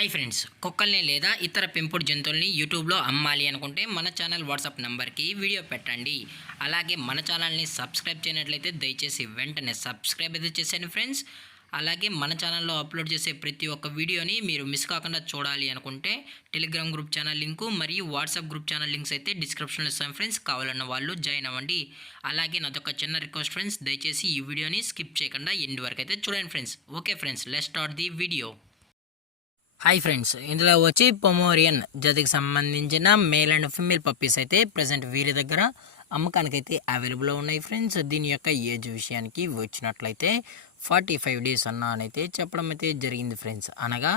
Hi friends, కుక్కల్ని లేదా ఇతర పెంపుడు జంతువుల్ని యూట్యూబ్లో అమ్మాలి అనుకుంటే మన ఛానల్ వాట్సాప్ నెంబర్కి వీడియో పెట్టండి. అలాగే మన ఛానల్ని సబ్స్క్రైబ్ చేయనట్లయితే దయచేసి వెంటనే సబ్స్క్రైబ్ అయితే చేసేయండి ఫ్రెండ్స్. అలాగే మన ఛానల్లో అప్లోడ్ చేసే ప్రతి ఒక్క వీడియోని మీరు మిస్ కాకుండా చూడాలి అనుకుంటే టెలిగ్రామ్ గ్రూప్ ఛానల్ లింకు మరియు వాట్సాప్ గ్రూప్ ఛానల్ లింక్స్ అయితే డిస్క్రిప్షన్లో ఇస్తాను ఫ్రెండ్స్. కావాలన్న వాళ్ళు జాయిన్ అవ్వండి. అలాగే నాదొక చిన్న రిక్వెస్ట్ ఫ్రెండ్స్, దయచేసి ఈ వీడియోని స్కిప్ చేయకుండా ఎండ్ వరకు అయితే చూడండి friends. Okay friends, let's start the video. Hi friends, ఇందులో వచ్చి పొమోరియన్ జాతికి సంబంధించిన మేల్ అండ్ ఫిమేల్ పప్పీస్ అయితే ప్రజెంట్ వీరి దగ్గర అమ్మకానికి అయితే అవైలబుల్లో ఉన్నాయి ఫ్రెండ్స్. దీని యొక్క ఏజ్ విషయానికి వచ్చినట్లయితే 45 డేస్ అయితే చెప్పడం అయితే జరిగింది ఫ్రెండ్స్. అనగా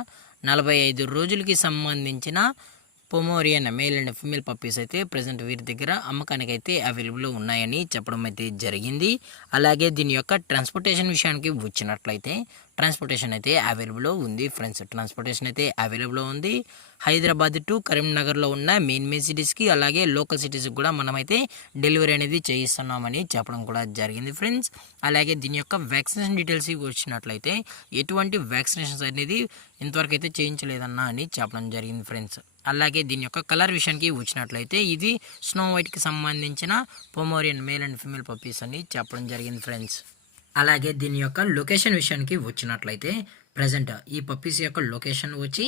45 రోజులకి సంబంధించిన Pomeranian male and female puppies అయితే ప్రజెంట్ వీరి దగ్గర అమ్మకానికి అయితే అవైలబుల్లో ఉన్నాయని చెప్పడం అయితే జరిగింది. అలాగే దీని యొక్క ట్రాన్స్పోర్టేషన్ విషయానికి వచ్చినట్లయితే ట్రాన్స్పోర్టేషన్ అయితే అవైలబుల్లో ఉంది ఫ్రెండ్స్. ట్రాన్స్పోర్టేషన్ అయితే అవైలబుల్లో ఉంది. హైదరాబాద్ టు కరీంనగర్లో ఉన్న మెయిన్ సిటీస్కి అలాగే లోకల్ సిటీస్కి కూడా మనమైతే డెలివరీ అనేది చేయిస్తున్నామని చెప్పడం కూడా జరిగింది ఫ్రెండ్స్. అలాగే దీని యొక్క వ్యాక్సినేషన్ డీటెయిల్స్కి వచ్చినట్లయితే ఎటువంటి వ్యాక్సినేషన్స్ అనేది ఇంతవరకు అయితే చేయించలేదన్నా అని చెప్పడం జరిగింది ఫ్రెండ్స్. అలాగే దీని యొక్క కలర్ విషయానికి వచ్చినట్లయితే ఇది స్నో వైట్కి సంబంధించిన Pomeranian male and female puppies అని చెప్పడం జరిగింది ఫ్రెండ్స్. అలాగే దీని యొక్క లొకేషన్ విషయానికి వచ్చినట్లయితే ప్రజెంట్ ఈ పప్పీస్ యొక్క లొకేషన్ వచ్చి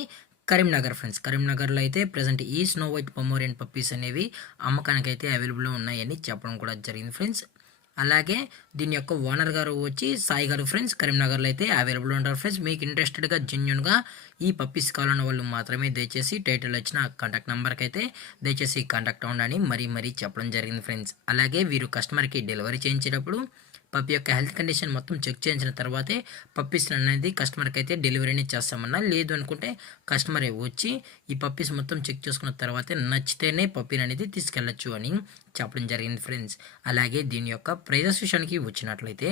కరీంనగర్ ఫ్రెండ్స్. కరీంనగర్లో అయితే ప్రజెంట్ ఈ స్నో వైట్ పొమోరియన్ పప్పీస్ అనేవి అమ్మకానికి అయితే అవైలబుల్లో ఉన్నాయని చెప్పడం కూడా జరిగింది ఫ్రెండ్స్. అలాగే దీని యొక్క ఓనర్ గారు వచ్చి సాయి గారు ఫ్రెండ్స్. కరీంనగర్లో అయితే అవైలబుల్ ఉంటారు ఫ్రెండ్స్. మీకు ఇంట్రెస్టెడ్గా జెన్యున్గా ఈ పప్పీస్ కావాలన్న వాళ్ళు మాత్రమే దయచేసి టైటిల్ వచ్చిన కాంటాక్ట్ నెంబర్కి అయితే దయచేసి కాంటాక్ట్ అవ్వండి మరీ చెప్పడం జరిగింది ఫ్రెండ్స్. అలాగే వీరు కస్టమర్కి డెలివరీ చేయించేటప్పుడు పప్పి యొక్క హెల్త్ కండిషన్ మొత్తం చెక్ చేయించిన తర్వాతే పప్పీస్ అనేది కస్టమర్కి అయితే డెలివరీని చేస్తామన్నా. లేదు అనుకుంటే కస్టమరే వచ్చి ఈ పప్పీస్ మొత్తం చెక్ చేసుకున్న తర్వాతే నచ్చితేనే పప్పీని అనేది తీసుకెళ్ళచ్చు అని చెప్పడం జరిగింది ఫ్రెండ్స్. అలాగే దీని యొక్క ప్రైజెస్ విషయానికి వచ్చినట్లయితే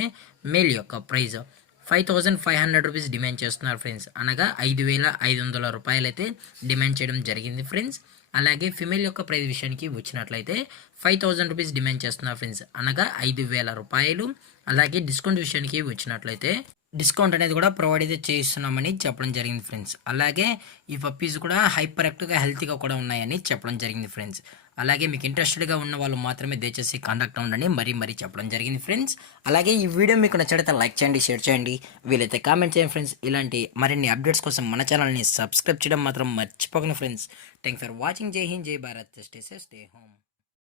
మేల్ యొక్క ప్రైజ్ 5500 రూపీస్ డిమాండ్ చేస్తున్నారు ఫ్రెండ్స్. అనగా 5500 రూపాయలు అయితే డిమాండ్ చేయడం జరిగింది ఫ్రెండ్స్. అలాగే ఫిమేల్ యొక్క ప్రైస్ విషయానికి వచ్చినట్లయితే 5000 రూపీస్ డిమాండ్ చేస్తున్నారు ఫ్రెండ్స్. అనగా 5000 రూపాయలు. అలాగే డిస్కౌంట్ విషయానికి వచ్చినట్లయితే డిస్కౌంట్ అనేది కూడా ప్రొవైడ్ అయితే చేస్తున్నామని చెప్పడం జరిగింది ఫ్రెండ్స్. అలాగే ఈ పప్పీస్ కూడా హైపర్ యాక్టివ్గా హెల్తీగా కూడా ఉన్నాయని చెప్పడం జరిగింది ఫ్రెండ్స్. అలాగే మీకు ఇంట్రెస్టెడ్గా ఉన్న వాళ్ళు మాత్రమే దయచేసి కాంటాక్ట్ అవ్వండి మరీ చెప్పడం జరిగింది ఫ్రెండ్స్. అలాగే ఈ వీడియో మీకు నచ్చితే లైక్ చేయండి, షేర్ చేయండి, వీలైతే కామెంట్ చేయండి ఫ్రెండ్స్. ఇలాంటి మరిన్ని అప్డేట్స్ కోసం మన ఛానల్ని సబ్స్క్రైబ్ చేయడం మాత్రం మర్చిపోకండి ఫ్రెండ్స్. Thanks for watching. జై హింద్, జై Bharat, stay safe, stay home.